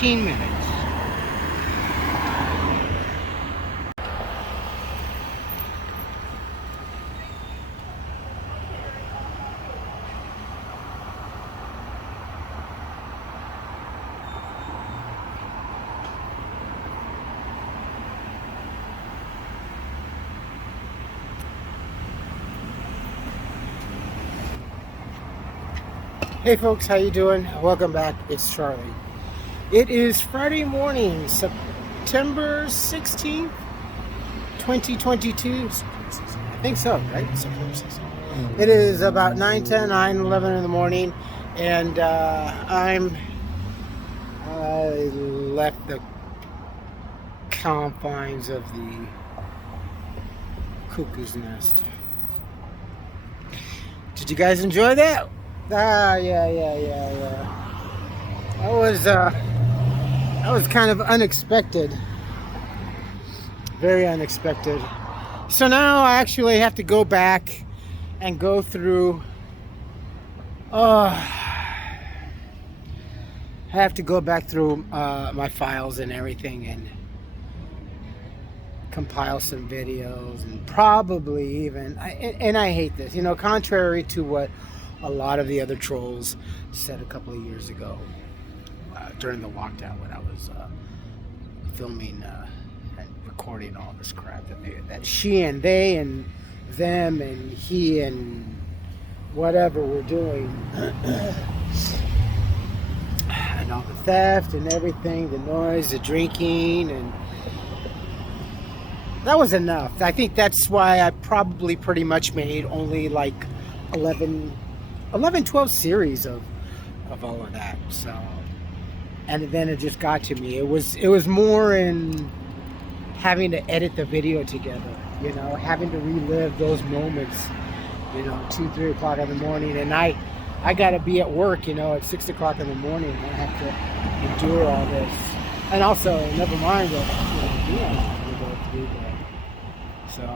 15 minutes. Hey folks, how you doing? Welcome back. It's Charlie. It is Friday morning, September 16th, 2022. I think so, right? September 16th. It is about 9:10, 9:11 in the morning, and I left the confines of the cuckoo's nest. Did you guys enjoy that? Yeah. That was kind of unexpected. Very unexpected. So now I actually have to go back and go through my files and everything and compile some videos and probably even, and I hate this, contrary to what a lot of the other trolls said a couple of years ago during the lockdown when I was filming and recording all this crap that she and they and them and he and whatever were doing and all the theft and everything, the noise, the drinking, and that was enough. I think that's why I probably pretty much made only like 12 series of all of that. So, and then it just got to me. It was more in having to edit the video together, having to relive those moments, 2, 3 o'clock in the morning, and I got to be at work, at 6 o'clock in the morning. I have to endure all this, and also never mind what Dion had to go through. So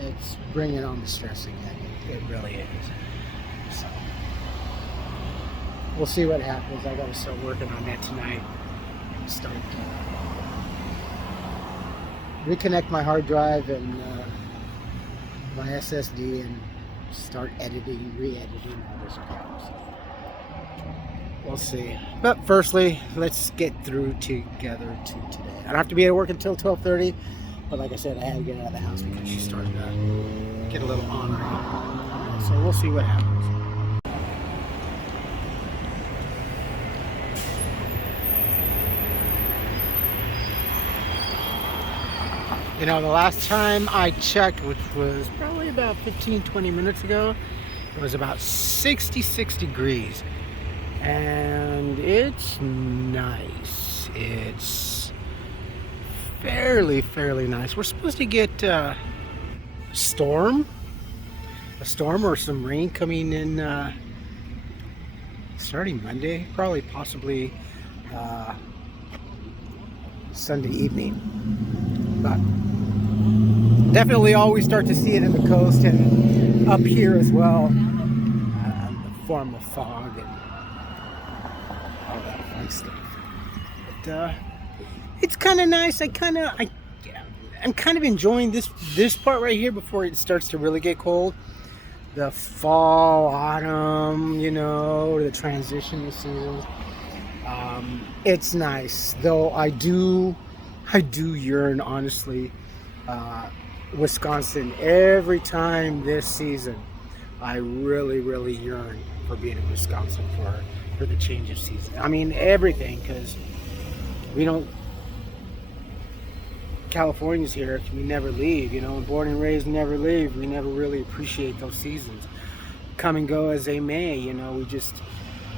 it's bringing on the stress again. It really is. So we'll see what happens. I got to start working on that tonight. Start reconnect my hard drive and my SSD and start editing, re-editing all this crap. So we'll see. But firstly, let's get through together to today. I don't have to be at work until 12:30. But like I said, I had to get out of the house because she's starting to get a little ornery. So we'll see what happens. The last time I checked, which was probably about 15-20 minutes ago, it was about 66 degrees. And it's nice. It's fairly nice. We're supposed to get a storm or some rain coming in starting Monday, probably possibly Sunday evening. But definitely always start to see it in the coast and up here as well, in the form of fog and all that fun stuff. But it's kind of nice. I'm kind of enjoying this part right here before it starts to really get cold. The fall, autumn, the transition seasons. It's nice, though. I do yearn, honestly. Wisconsin, every time this season, I really yearn for being in Wisconsin for the change of season. I mean, everything, because we don't. Californians here, we never leave, born and raised, never leave. We never really appreciate those seasons. Come and go as they may,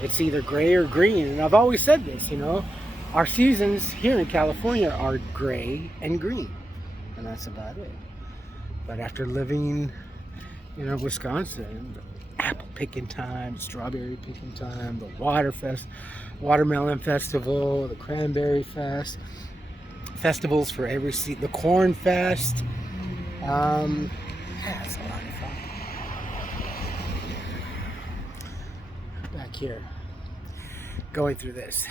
it's either gray or green. And I've always said this, our seasons here in California are gray and green, and that's about it. But after living, Wisconsin, apple picking time, strawberry picking time, the watermelon festival, the cranberry festivals for every season, the corn fest. It's a lot of fun. Back back here going through this.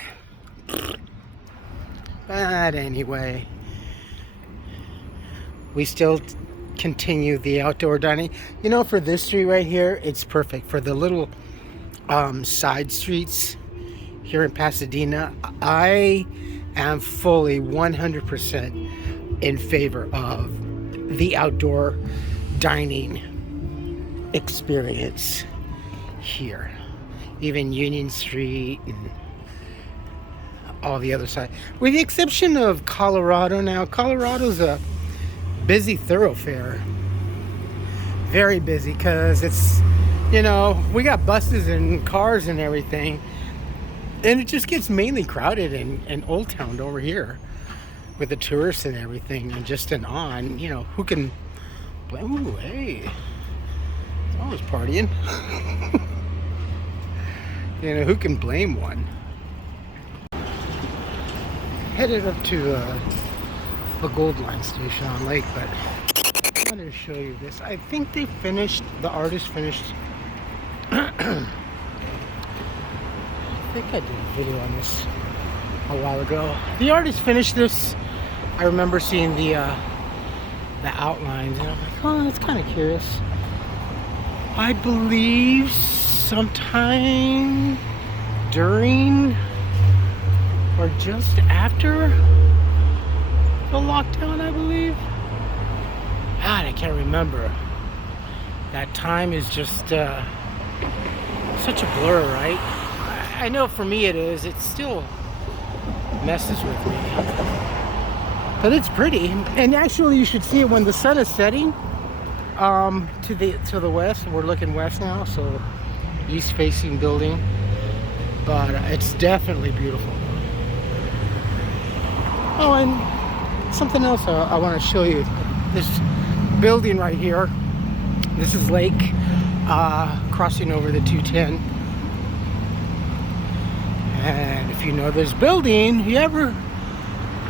But anyway, we still continue the outdoor dining. You know, for this street right here, it's perfect. For the little side streets here in Pasadena, I am fully 100% in favor of the outdoor dining experience here. Even Union Street and all the other side. With the exception of Colorado now. Colorado's a busy thoroughfare. Very busy because it's, you know, we got buses and cars and everything. And it just gets mainly crowded in Old Town over here with the tourists and everything, and just an on, you know, who can blame? Ooh, hey, it's always partying. You know, who can blame one? Headed up to the Gold Line station on Lake, but I wanted to show you this. I think they finished, the artist finished. I think I did a video on this a while ago. The artist finished this. I remember seeing the outlines, and I'm like, oh, that's kind of curious. I believe sometime during or just after the lockdown, I believe. God, I can't remember. That time is just such a blur, right? I know for me it is. It still messes with me. But it's pretty. And actually you should see it when the sun is setting to the west. We're looking west now, so east facing building. But it's definitely beautiful. Oh, and something else I want to show you. This building right here. This is Lake, crossing over the 210. And if you know this building, you ever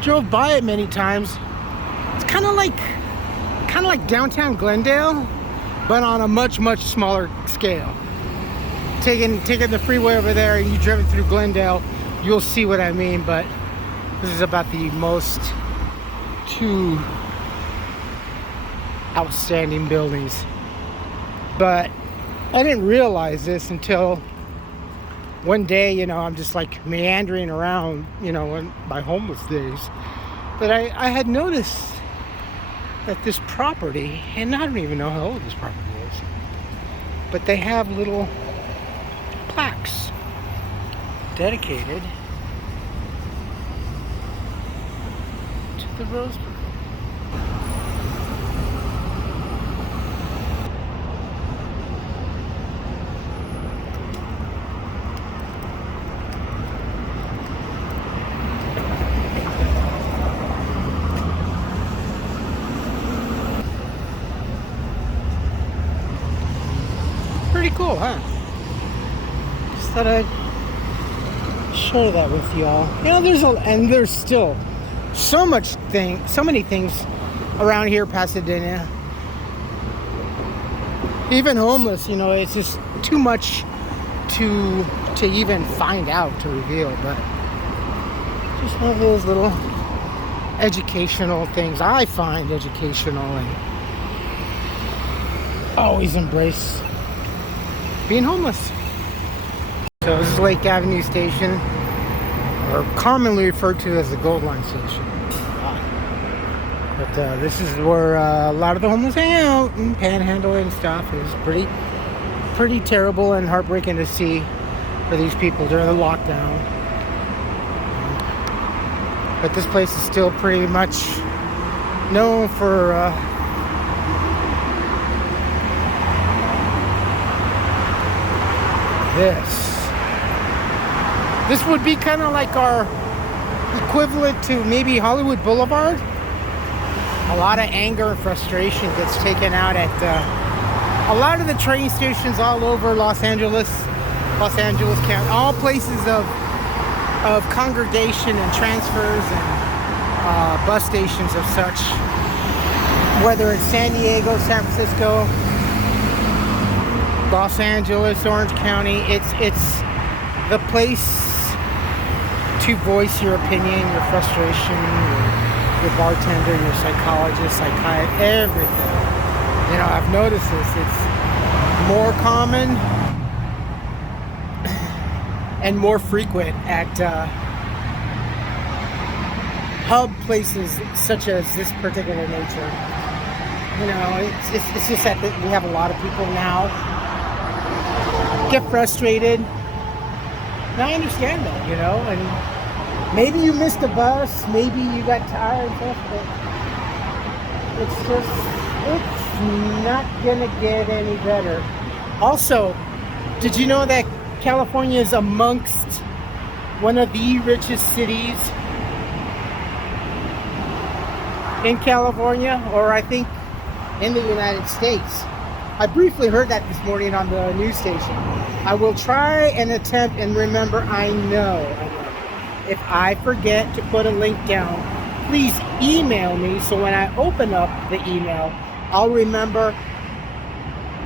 drove by it many times, it's kind of like downtown Glendale, but on a much smaller scale. Taking the freeway over there and you driven through Glendale, you'll see what I mean. But this is about the most two outstanding buildings. But I didn't realize this until one day, you know, I'm just like meandering around, you know, in my homeless days. But I had noticed that this property, and I don't even know how old this property is, but they have little plaques dedicated to the Rose Parade. Pretty cool, huh? Just thought I'd share that with y'all. You know, there's still so many things around here, Pasadena. Even homeless, you know, it's just too much to even find out, to reveal. But just one of those little educational things I find educational, and always embrace being homeless. So this is Lake Avenue Station, or commonly referred to as the Gold Line Station. But this is where a lot of the homeless hang out and panhandle and stuff. It's pretty terrible and heartbreaking to see for these people during the lockdown. But this place is still pretty much known for This would be kind of like our equivalent to maybe Hollywood Boulevard. A lot of anger and frustration gets taken out at a lot of the train stations all over Los Angeles County, all places of congregation and transfers and bus stations of such. Whether it's San Diego, San Francisco, Los Angeles, Orange County, it's the place to voice your opinion, your frustration, your bartender, your psychologist, psychiatrist, everything. You know, I've noticed this. It's more common and more frequent at hub places such as this particular nature. You know, it's just that we have a lot of people now get frustrated. Now I understand that, you know, and maybe you missed the bus, maybe you got tired and stuff, but it's not gonna get any better. Also, did you know that California is amongst one of the richest cities in California, or I think in the United States? I briefly heard that this morning on the news station. I will try and attempt and remember. I know. If I forget to put a link down, please email me so when I open up the email, I'll remember.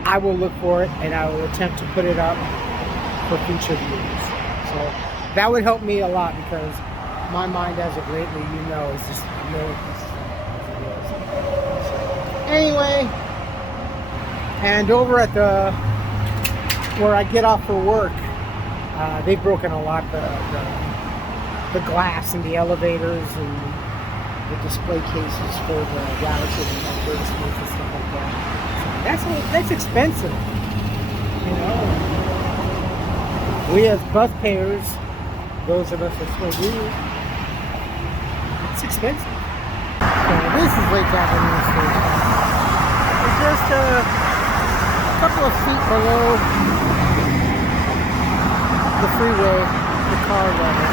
I will look for it and I will attempt to put it up for future views. So that would help me a lot, because my mind as of lately, you know, is just anyway. And over at where I get off for work, they've broken a lot the glass in the elevators and the display cases for the routes and advertisements and stuff like that. So that's expensive, you know. We as bus payers, those of us that still do, it's expensive. So this is Lake Avenue Station. It's just a couple of feet below the freeway, the car level.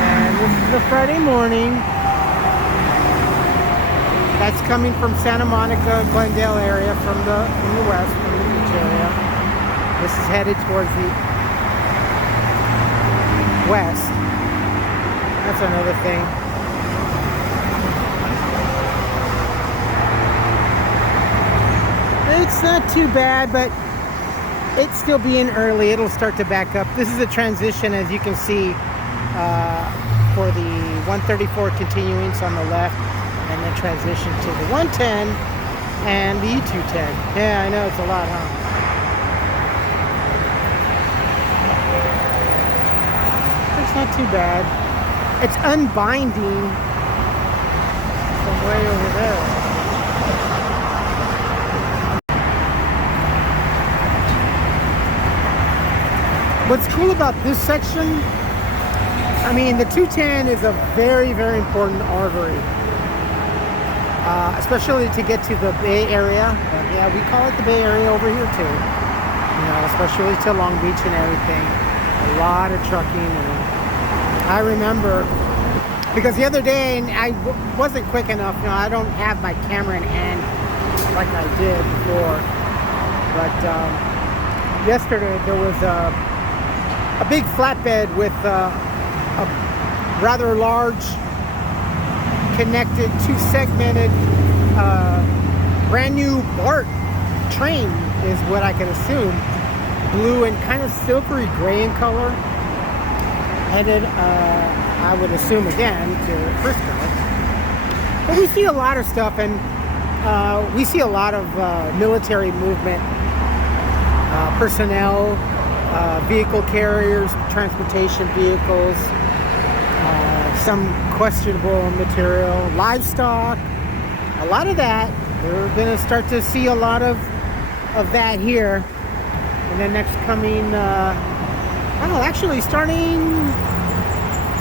And this is a Friday morning. That's coming from Santa Monica, Glendale area, from the west, from the beach area. This is headed towards the west. That's another thing. It's not too bad, but it's still being early. It'll start to back up. This is a transition, as you can see, for the 134 continuance on the left, and then transition to the 110 and the E210. Yeah, I know, it's a lot, huh? It's not too bad. It's unbinding from way over there. What's cool about this section, I mean, the 210 is a very, very important artery, especially to get to the Bay Area. Yeah, we call it the Bay Area over here too. You know, especially to Long Beach and everything. A lot of trucking. And I remember, because the other day, and I wasn't quick enough. You know, I don't have my camera in hand like I did before. But yesterday there was a big flatbed with a rather large connected, two-segmented brand new BART train is what I can assume. Blue and kind of silvery gray in color. Headed, I would assume again, to Frisco. But we see a lot of stuff, and we see a lot of military movement, personnel, vehicle carriers, transportation vehicles, some questionable material, livestock, a lot of that. We're going to start to see a lot of that here in the next coming, actually starting,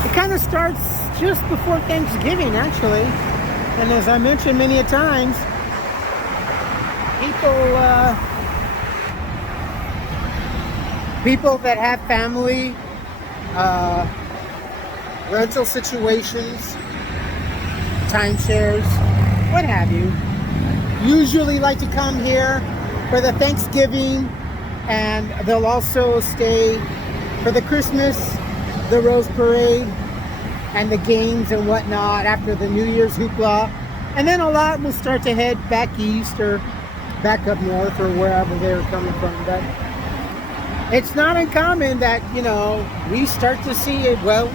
it kind of starts just before Thanksgiving, actually. And as I mentioned many a times, people that have family, rental situations, timeshares, what have you, usually like to come here for the Thanksgiving, and they'll also stay for the Christmas, the Rose Parade, and the games and whatnot after the New Year's hoopla. And then a lot will start to head back east or back up north or wherever they were coming from. But it's not uncommon that, you know, we start to see it, well,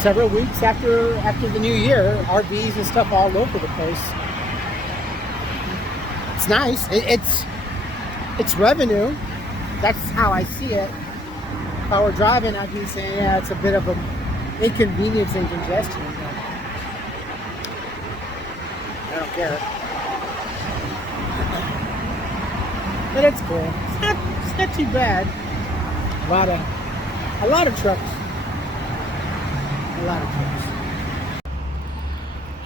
several weeks after the new year, RVs and stuff all over the place. It's nice. It's revenue. That's how I see it. If I were driving, I'd be saying, yeah, it's a bit of an inconvenience and congestion. But I don't care. But it's cool. It's not too bad. A lot of trucks. A lot of trucks.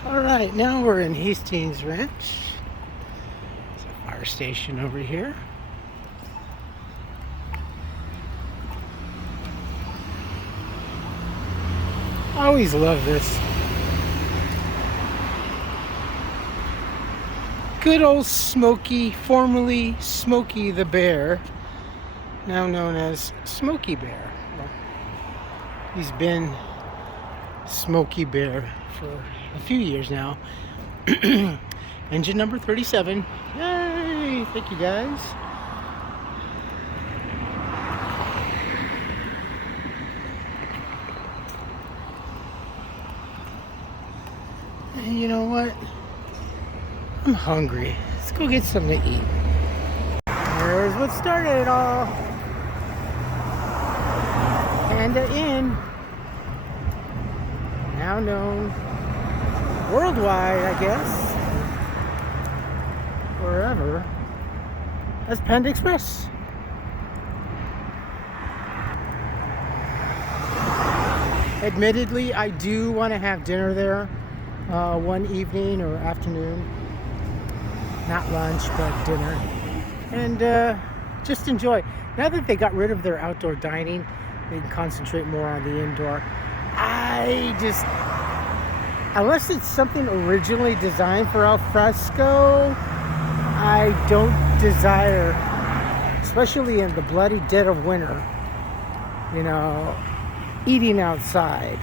All right, now we're in Hastings Ranch. There's a fire station over here. I always love this. Good old Smokey, formerly Smokey the Bear, now known as Smokey Bear. Well, he's been Smokey Bear for a few years now. Engine number 37. Yay! Thank you guys. And you know what? I'm hungry. Let's go get something to eat. Here's what started it all. Panda Inn. Now known worldwide, I guess. Wherever. As Panda Express. Admittedly, I do want to have dinner there one evening or afternoon. Not lunch, but dinner. And just enjoy. Now that they got rid of their outdoor dining, they can concentrate more on the indoor. Unless it's something originally designed for al fresco, I don't desire, especially in the bloody dead of winter, you know, eating outside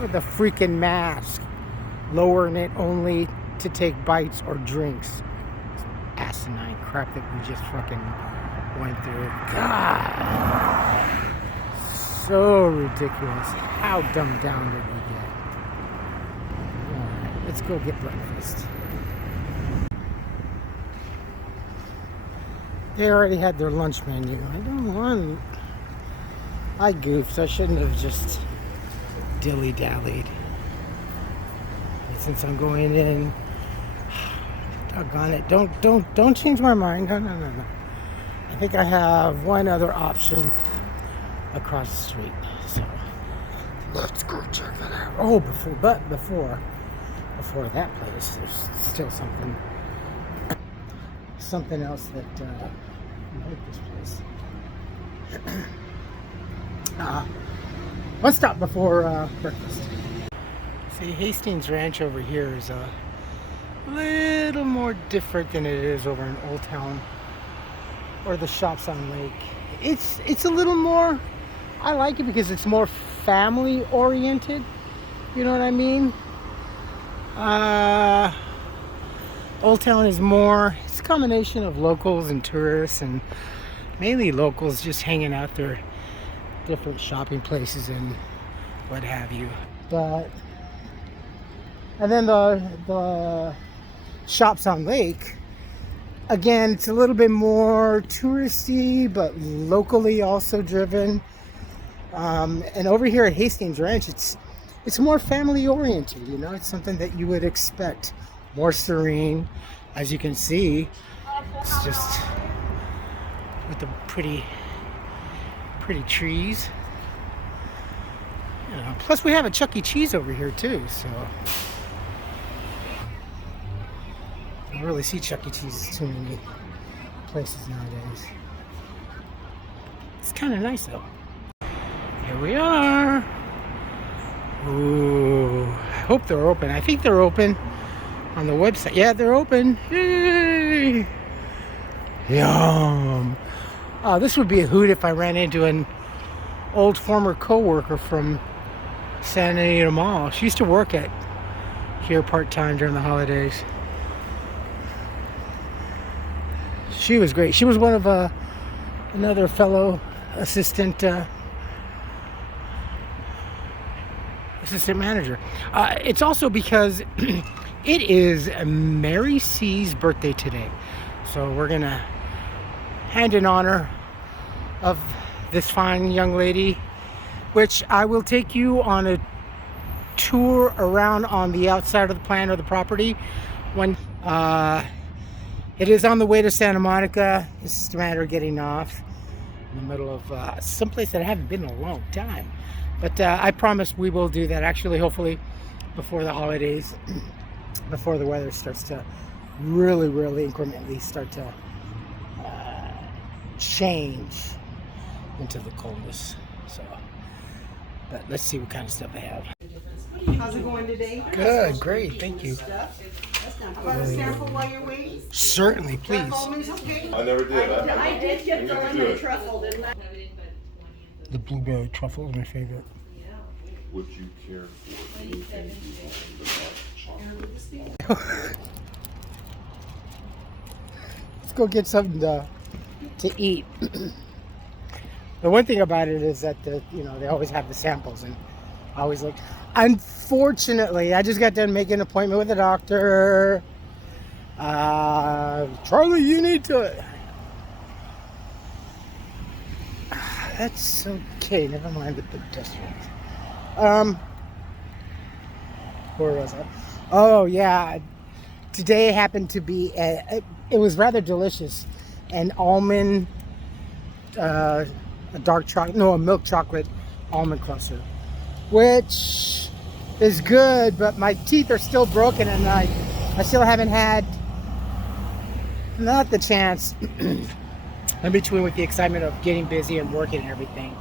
with a freaking mask, lowering it only to take bites or drinks. It's asinine crap that we just fucking went through. God, so ridiculous. How dumbed down did we get? Alright, let's go get breakfast. They already had their lunch menu. I don't want. I goofed. I shouldn't have just dilly-dallied. Since I'm going in, doggone it, don't change my mind. No. I think I have one other option across the street. So let's go check that out. Oh, before that place, there's still something else that like this place. One stop before breakfast. See, Hastings Ranch over here is a little more different than it is over in Old Town or the shops on Lake. It's a little more, I like it because it's more family oriented. You know what I mean? Old Town is more, it's a combination of locals and tourists, and mainly locals just hanging out there, different shopping places and what have you. And then the shops on Lake, again, it's a little bit more touristy, but locally also driven. And over here at Hastings Ranch, it's more family oriented. You know, it's something that you would expect. More serene, as you can see. It's just with the pretty trees. You know, plus we have a Chuck E. Cheese over here too, so I don't really see Chuck E. Cheese too many places nowadays. It's kind of nice though. Here we are. Ooh, I hope they're open. I think they're open on the website. Yeah, they're open. Yay! Yum. This would be a hoot if I ran into an old former co-worker from San Antonio Mall. She used to work here part-time during the holidays. She was great. She was one of another fellow assistant manager. It's also because it is Mary C's birthday today. So we're going to hand in honor of this fine young lady, which I will take you on a tour around on the outside of the plant or the property when it is on the way to Santa Monica. It's just a matter of getting off in the middle of someplace that I haven't been in a long time. But I promise we will do that, actually, hopefully before the holidays, before the weather starts to really incrementally start to change into the coldness. So, but let's see what kind of stuff they have. How's it going today? Good, great, thank you. How about a sample while you're waiting? Certainly, please. Okay. I never did. I did get the lemon truffle, didn't I? The blueberry truffle is my favorite. Would you care for anything Let's go get something to eat. The one thing about it is that they always have the samples, and I always look. Unfortunately, I just got done making an appointment with the doctor. Charlie, you need to. That's okay. Never mind the pedestrians. Where was I? Oh yeah, today happened to be it was rather delicious, an almond, a milk chocolate almond cluster, which is good, but my teeth are still broken, and I still haven't had not the chance. In between, with the excitement of getting busy and working and everything,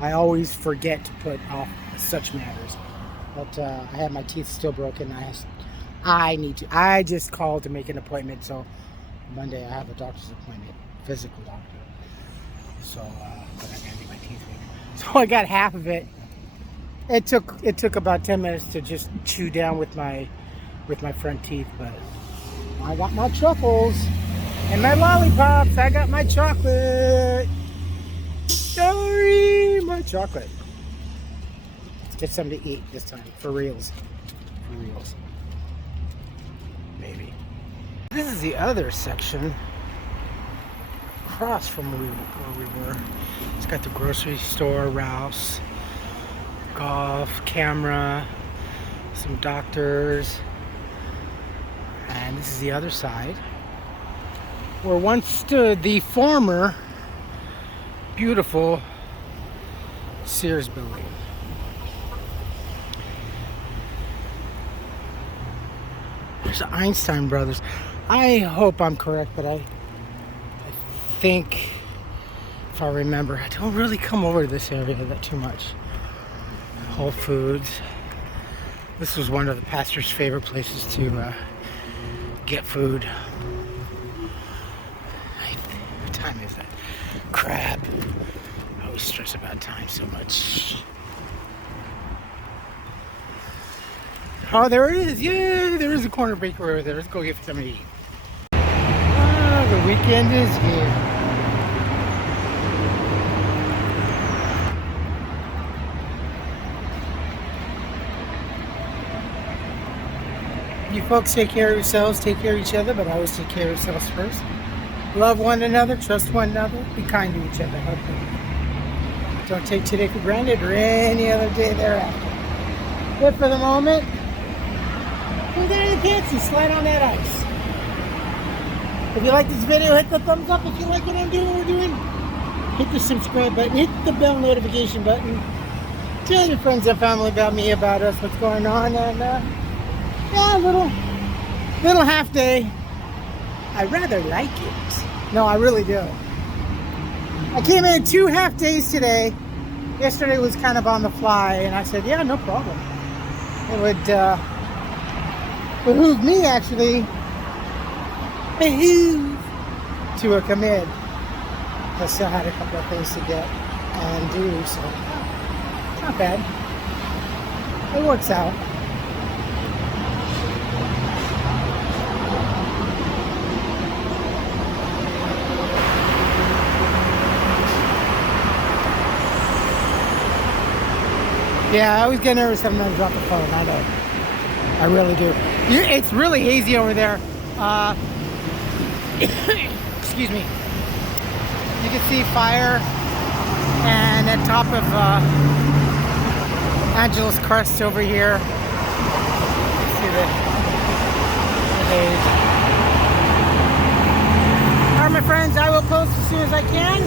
I always forget to put off such matters. But I have my teeth still broken. I just called to make an appointment. So Monday I have a doctor's appointment, physical doctor. So but I gotta get my teeth fixed. So I got half of it. It took about 10 minutes to just chew down with my front teeth, but I got my truffles and my lollipops. I got my chocolate. Sorry, my chocolate. Let's get something to eat this time, for reals. For reals. Maybe. This is the other section across from where we were. It's got the grocery store, Ralph's, golf, camera, some doctors. And this is the other side, where once stood the former beautiful Sears building. There's the Einstein Brothers. I hope I'm correct, but I think, if I remember, I don't really come over to this area that too much. Whole Foods. This was one of the pastor's favorite places to get food. What time is that? Crap. I always stress about time so much. Oh, there it is. Yay! There is a corner bakery over there. Let's go get something to eat. The weekend is here. You folks take care of yourselves, take care of each other, but always take care of yourselves first. Love one another, trust one another, be kind to each other. Don't take today for granted or any other day thereafter. Live for the moment. Put that in the pants and slide on that ice. If you like this video, hit the thumbs up. If you like what I'm doing, we're doing, hit the subscribe button, hit the bell notification button. Tell your friends and family about me, about us, what's going on, and yeah, little half day. I rather like it. No, I really do. I came in 2 half days today. Yesterday was kind of on the fly, and I said, yeah, no problem. It would behoove me, actually, to come in. I still had a couple of things to get and do, so it's not bad. It works out. Yeah, I always get nervous sometimes drop the phone. I know. I really do. It's really hazy over there. Excuse me. You can see fire and at top of Angeles Crest over here. See the haze. Alright, my friends, I will post as soon as I can.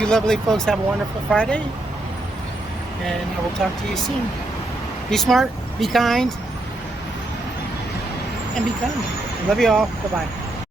You lovely folks have a wonderful Friday, and I will talk to you soon. Be smart, be kind, and be kind. Love you all. Bye-bye.